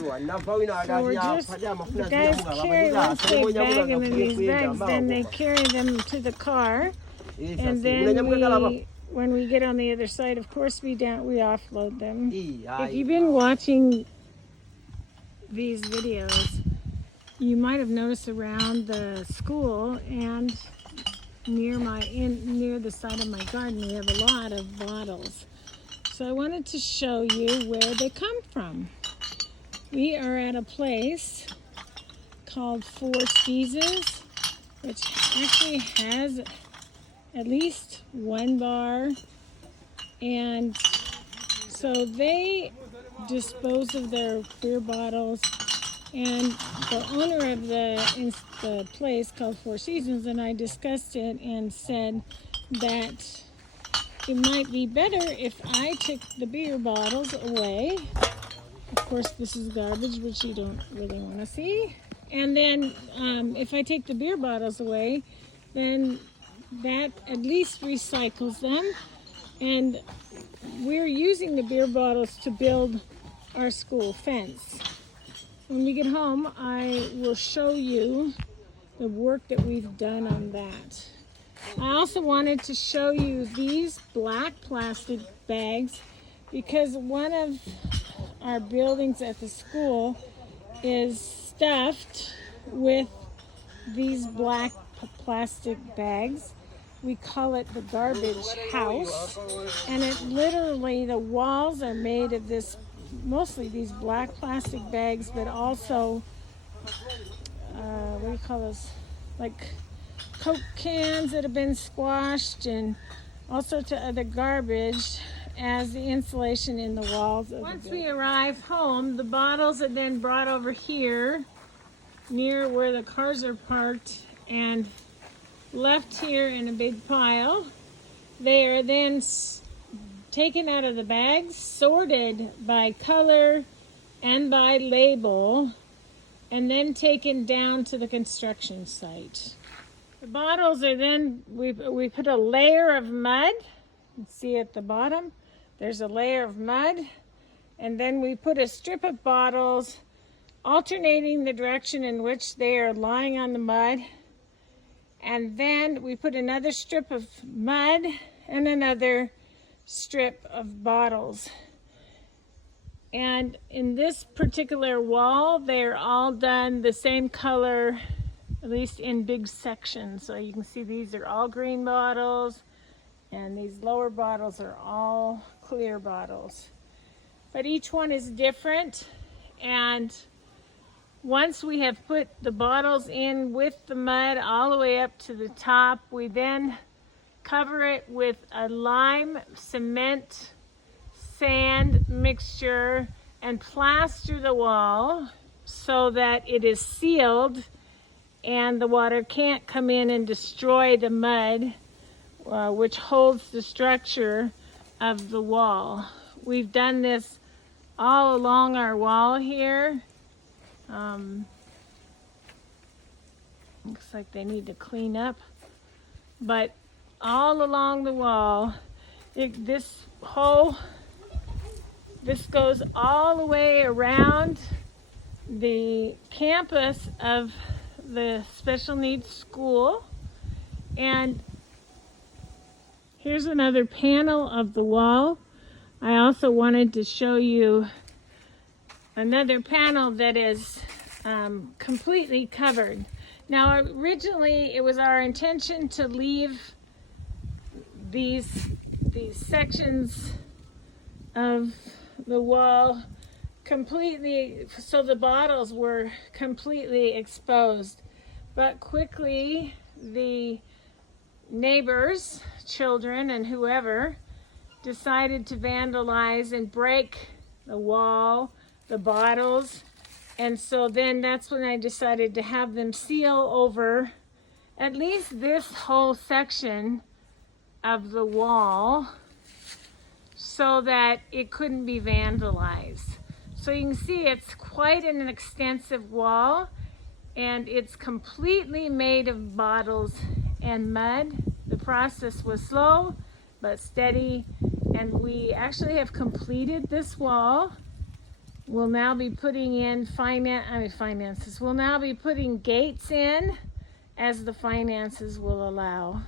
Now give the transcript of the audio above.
So we're just, the guys carry, once they bag them in these bags, then they carry them to the car. And then when we get on the other side, of course, we offload them. If you've been watching these videos, you might have noticed around the school and near the side of my garden, we have a lot of bottles. So I wanted to show you where they come from. We are at a place called Four Seasons, which actually has at least one bar, and so they dispose of their beer bottles. And the owner of the place called Four Seasons and I discussed it and said that it might be better if I took the beer bottles away. Of course, this is garbage, which you don't really want to see. And then if I take the beer bottles away, then that at least recycles them. And we're using the beer bottles to build our school fence. When we get home, I will show you the work that we've done on that. I also wanted to show you these black plastic bags because one of our buildings at the school is stuffed with these black plastic bags. We call it the garbage house, and it literally, the walls are made of this, mostly these black plastic bags, but also what do you call those, like Coke cans that have been squashed and all sorts of other garbage as the insulation in the walls. Once we arrive home, the bottles are then brought over here near where the cars are parked and left here in a big pile. They are then taken out of the bags, sorted by color and by label, and then taken down to the construction site. The bottles are then, we put a layer of mud. You can see at the bottom, there's a layer of mud. And then we put a strip of bottles alternating the direction in which they are lying on the mud. And then we put another strip of mud and another strip of bottles. And in this particular wall, they're all done the same color, at least in big sections. So you can see these are all green bottles, and these lower bottles are all clear bottles. But each one is different, and once we have put the bottles in with the mud all the way up to the top, we then cover it with a lime, cement, sand mixture and plaster the wall so that it is sealed and the water can't come in and destroy the mud, which holds the structure of the wall. We've done this all along our wall here. Looks like they need to clean up, but all along the wall, this goes all the way around the campus of the special needs school. And here's another panel of the wall. I also wanted to show you another panel that is completely covered. Now, originally it was our intention to leave these sections of the wall completely, so the bottles were completely exposed. But quickly the neighbors, children and whoever, decided to vandalize and break the wall, the bottles, and so then that's when I decided to have them seal over at least this whole section of the wall so that it couldn't be vandalized. So you can see it's quite an extensive wall, and it's completely made of bottles and mud. The process was slow but steady, and we actually have completed this wall. We'll now be putting in finances. We'll now be putting gates in as the finances will allow.